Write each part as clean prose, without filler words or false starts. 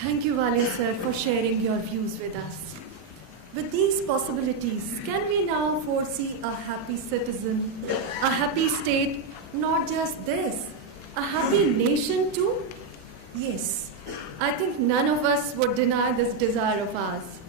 Thank you, Wali sir, for sharing your views with us. With these possibilities, can we now foresee a happy citizen, a happy state, not just this, a happy nation too? Yes, I think none of us would deny this desire of ours.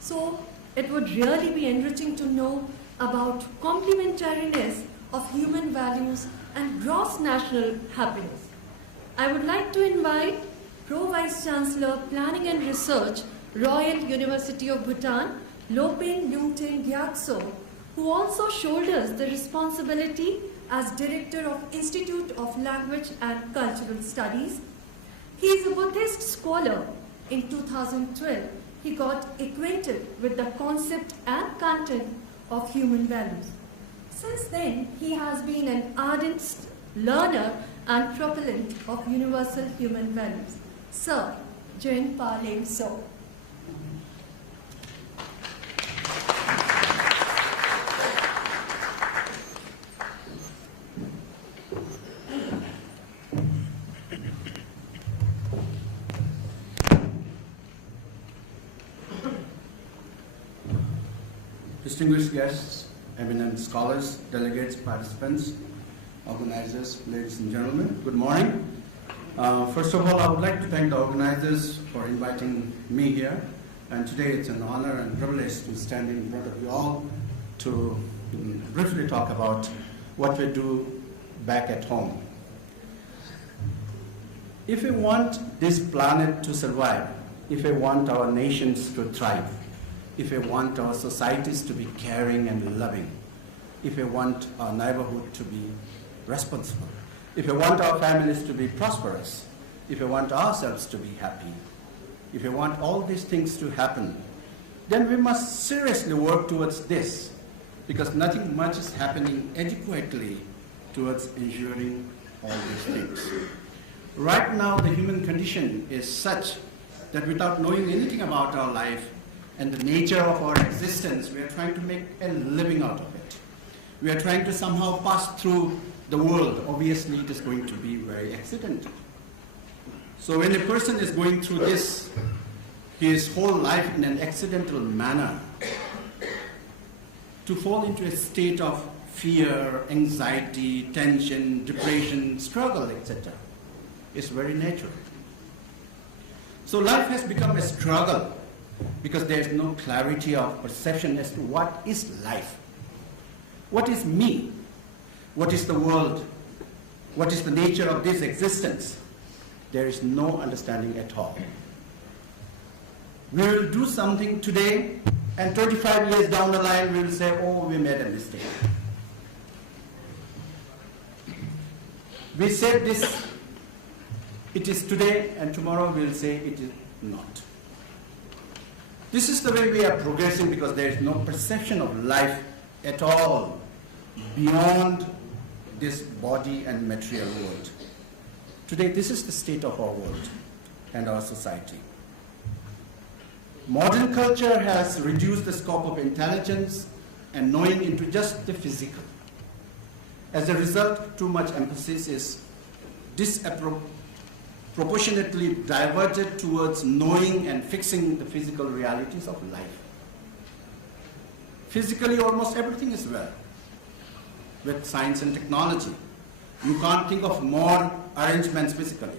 So, it would really be enriching to know about complementariness of human values and gross national happiness. I would like to invite Pro Vice Chancellor, Planning and Research, Royal University of Bhutan, Lopin Lungten Gyatso, who also shoulders the responsibility as Director of Institute of Language and Cultural Studies. He is a Buddhist scholar. In 2012, he got acquainted with the concept and content of human values. Since then, he has been an ardent learner and propellant of universal human values. Sir, Jin Pa Lem So. Distinguished guests, eminent scholars, delegates, participants, organizers, ladies and gentlemen, good morning. First of all, I would like to thank the organizers for inviting me here. And today it's an honor and privilege to stand in front of you all to briefly talk about what we do back at home. If we want this planet to survive, if we want our nations to thrive, if we want our societies to be caring and loving, if we want our neighborhood to be responsible, if we want our families to be prosperous, if we want ourselves to be happy, if we want all these things to happen, then we must seriously work towards this, because nothing much is happening adequately towards ensuring all these things. Right now, the human condition is such that without knowing anything about our life and the nature of our existence, we are trying to make a living out of it. We are trying to somehow pass through the world. Obviously, it is going to be very accidental. So when a person is going through this, his whole life in an accidental manner, to fall into a state of fear, anxiety, tension, depression, struggle, etc., is very natural. So life has become a struggle because there is no clarity of perception as to what is life. What is me? What is the world? What is the nature of this existence? There is no understanding at all. We will do something today, and 25 years down the line, we will say, oh, we made a mistake. We said this, it is today, and tomorrow we will say it is not. This is the way we are progressing because there is no perception of life at all beyond this body and material world. Today, this is the state of our world and our society. Modern culture has reduced the scope of intelligence and knowing into just the physical. As a result, too much emphasis is disproportionately diverted towards knowing and fixing the physical realities of life. Physically, almost everything is well with science and technology. You can't think of more arrangements physically.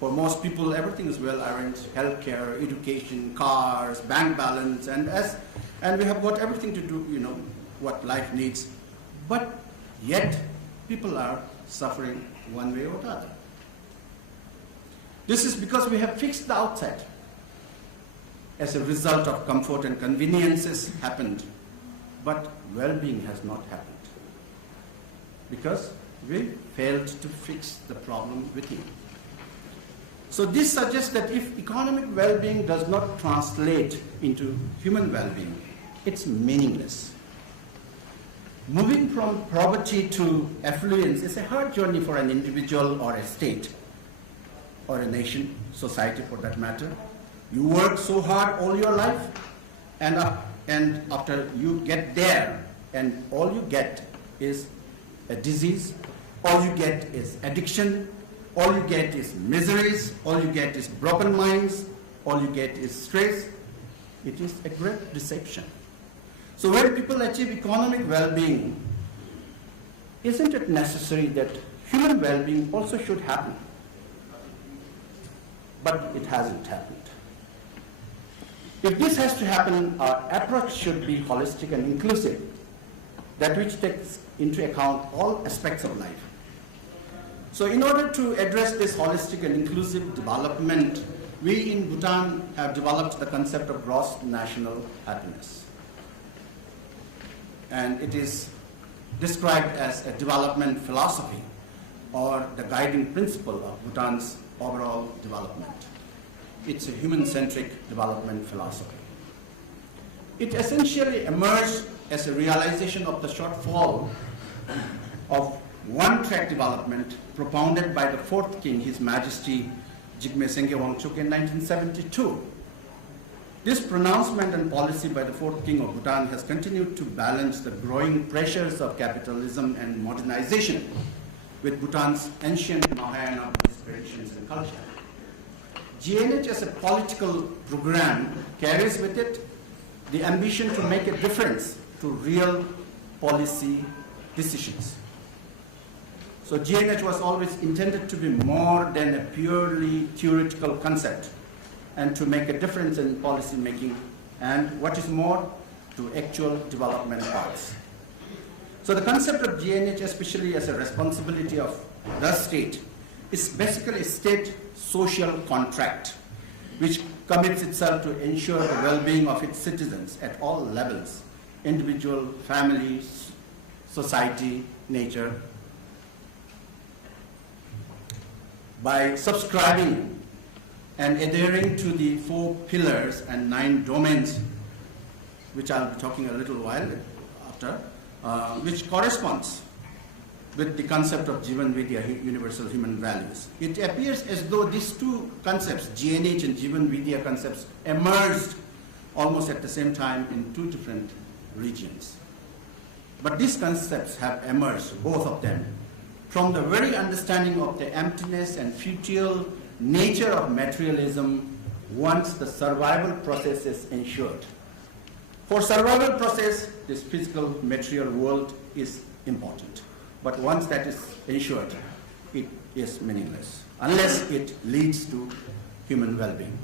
For most people, everything is well arranged: healthcare, education, cars, bank balance, and we have got everything to do, what life needs. But yet, people are suffering one way or the other. This is because we have fixed the outside. As a result of comfort and conveniences happened, but well-being has not happened. Because we failed to fix the problem within. So this suggests that if economic well-being does not translate into human well-being, it's meaningless. Moving from poverty to affluence is a hard journey for an individual or a state, or a nation, society for that matter. You work so hard all your life, and after you get there, and all you get is a disease, all you get is addiction, all you get is miseries, all you get is broken minds, all you get is stress. It is a great deception. So when people achieve economic well-being, isn't it necessary that human well-being also should happen? But it hasn't happened. If this has to happen, our approach should be holistic and inclusive, that which takes into account all aspects of life. So in order to address this holistic and inclusive development, we in Bhutan have developed the concept of gross national happiness. And it is described as a development philosophy or the guiding principle of Bhutan's overall development. It's a human-centric development philosophy. It essentially emerged as a realization of the shortfall of one-track development propounded by the fourth king, His Majesty Jigme Sengye Wangchuk in 1972. This pronouncement and policy by the fourth king of Bhutan has continued to balance the growing pressures of capitalism and modernization with Bhutan's ancient Mahayana Buddhist traditions and culture. GNH as a political program carries with it the ambition to make a difference to real policy decisions. So GNH was always intended to be more than a purely theoretical concept and to make a difference in policy making and, what is more, to actual development paths. So the concept of GNH, especially as a responsibility of the state, is basically a state social contract which commits itself to ensure the well-being of its citizens at all levels: individual, families, society, nature. By subscribing and adhering to the 4 pillars and 9 domains, which I'll be talking a little while after, which corresponds with the concept of ichvhe, universal human values. It appears as though these 2 concepts, GNH and ichvhe concepts, emerged almost at the same time in 2 different regions. But these concepts have emerged, both of them, from the very understanding of the emptiness and futile nature of materialism once the survival process is ensured. For survival process, this physical material world is important. But once that is ensured, it is meaningless, unless it leads to human well-being.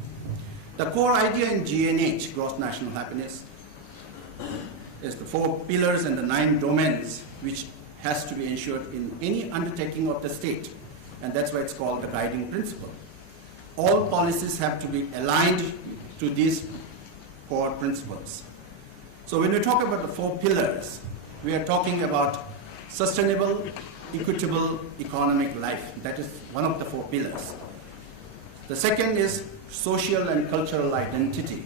The core idea in GNH, gross national happiness, is the 4 pillars and the 9 domains which has to be ensured in any undertaking of the state, and that's why it's called the guiding principle. All policies have to be aligned to these core principles. So when we talk about the 4 pillars, we are talking about sustainable, equitable economic life. That is one of the 4 pillars. The second is social and cultural identity.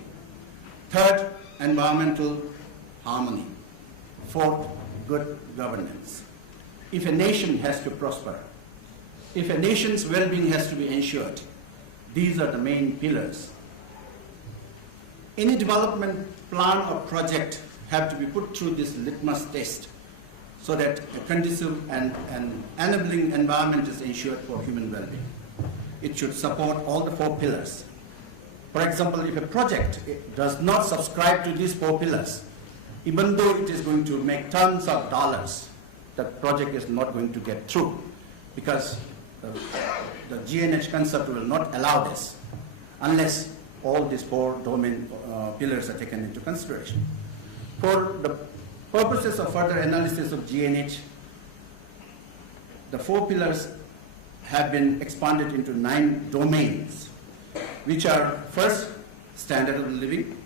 Third, environmental harmony. Fourth, good governance. If a nation has to prosper, if a nation's well-being has to be ensured, these are the main pillars. Any development plan or project have to be put through this litmus test so that a conducive and enabling environment is ensured for human well-being. It should support all the 4 pillars. For example, if a project does not subscribe to these 4 pillars, even though it is going to make tons of dollars, that project is not going to get through, because the GNH concept will not allow this unless all these 4 domain pillars are taken into consideration. For the purposes of further analysis of GNH, the 4 pillars have been expanded into 9 domains, which are: first, standard of living,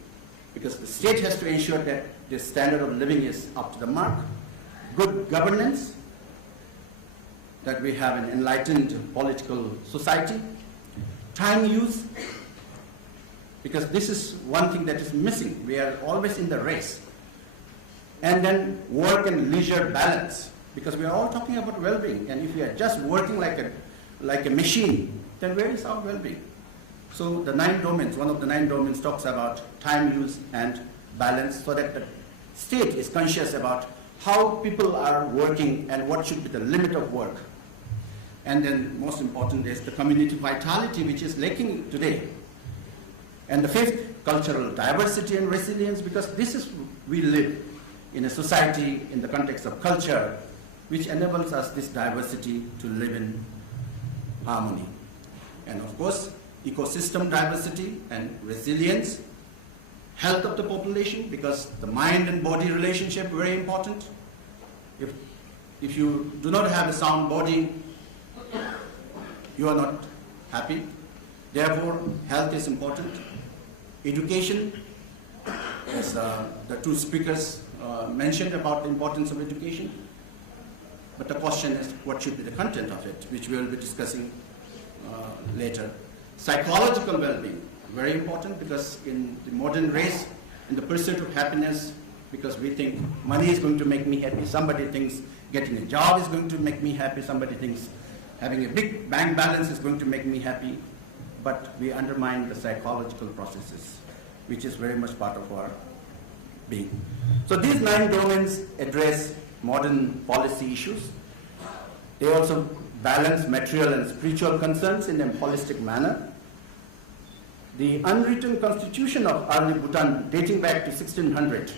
because the state has to ensure that the standard of living is up to the mark; good governance, that we have an enlightened political society; time use, because this is one thing that is missing. We are always in the race. And then work and leisure balance, because we are all talking about well-being, and if we are just working like a machine, then where is our well-being? So the 9 domains, one of the 9 domains talks about time use and balance, so that the state is conscious about how people are working and what should be the limit of work. And then most important is the community vitality, which is lacking today. And the fifth, cultural diversity and resilience, because this is, we live in a society in the context of culture, which enables us this diversity to live in harmony. And of course, ecosystem diversity and resilience, health of the population, because the mind and body relationship very important. If you do not have a sound body, you are not happy. Therefore, health is important. Education, as the two speakers mentioned about the importance of education. But the question is, what should be the content of it, which we will be discussing later. Psychological well-being, very important, because in the modern race, in the pursuit of happiness, because we think money is going to make me happy, somebody thinks getting a job is going to make me happy, somebody thinks having a big bank balance is going to make me happy, but we undermine the psychological processes, which is very much part of our being. So these 9 domains address modern policy issues. They also balance material and spiritual concerns in a holistic manner. The unwritten constitution of early Bhutan, dating back to 1600,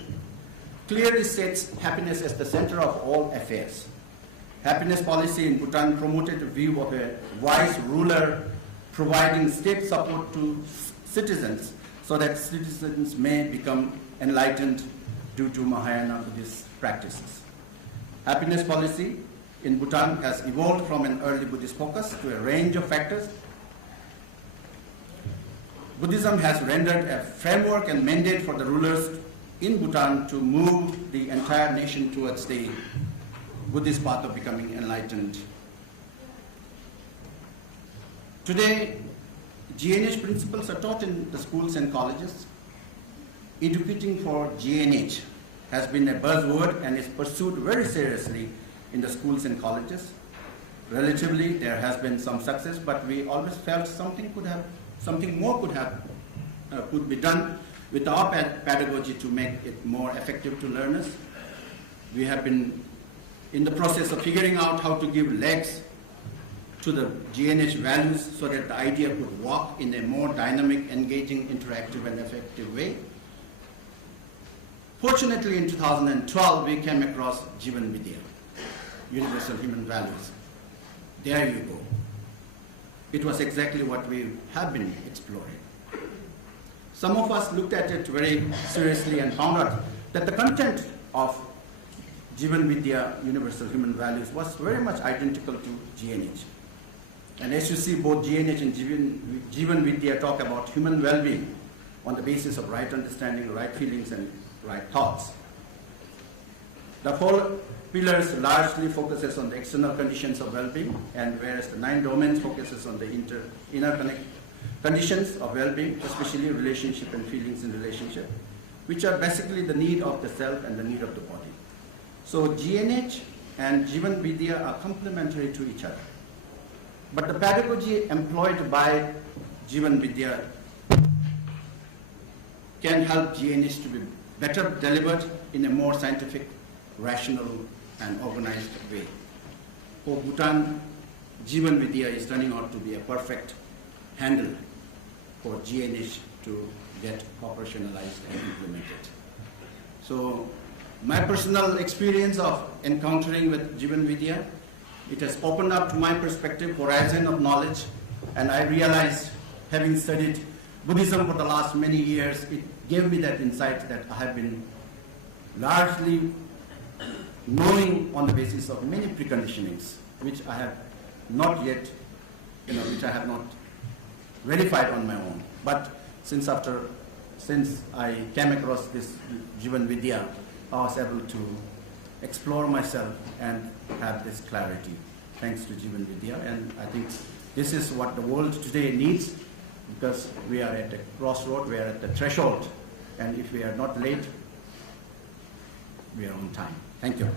clearly states happiness as the center of all affairs. Happiness policy in Bhutan promoted a view of a wise ruler providing state support to citizens so that citizens may become enlightened due to Mahayana Buddhist practices. Happiness policy in Bhutan has evolved from an early Buddhist focus to a range of factors. Buddhism has rendered a framework and mandate for the rulers in Bhutan to move the entire nation towards the Buddhist path of becoming enlightened. Today, GNH principles are taught in the schools and colleges. Educating for GNH has been a buzzword and is pursued very seriously in the schools and colleges. Relatively, there has been some success, but we always felt something more could be done with our pedagogy to make it more effective to learners. We have been in the process of figuring out how to give legs to the GNH values so that the idea could walk in a more dynamic, engaging, interactive, and effective way. Fortunately, in 2012, we came across ichvhe, Universal Human Values. There you go. It was exactly what we have been exploring. Some of us looked at it very seriously and found out that the content of ichvhe, Universal Human Values, was very much identical to GNH. And as you see, both GNH and ichvhe talk about human well-being on the basis of right understanding, right feelings, and right thoughts. The 4 pillars largely focuses on the external conditions of well-being, and whereas the 9 domains focuses on the inner conditions of well-being, especially relationship and feelings in relationship, which are basically the need of the self and the need of the body. So GNH and ichvhe are complementary to each other. But the pedagogy employed by ichvhe can help GNH to be better delivered in a more scientific, rational, and organized way. For Bhutan, ichvhe is turning out to be a perfect handle for GNH to get operationalized and implemented. So my personal experience of encountering with ichvhe, it has opened up to my perspective, horizon of knowledge, and I realized, having studied Buddhism for the last many years, it gave me that insight that I have been largely knowing on the basis of many preconditionings, which I have not yet, which I have not verified on my own. But since I came across this ichvhe, I was able to explore myself and have this clarity, thanks to ichvhe. And I think this is what the world today needs, because we are at a crossroad, we are at the threshold, and if we are not late, we are on time. Thank you.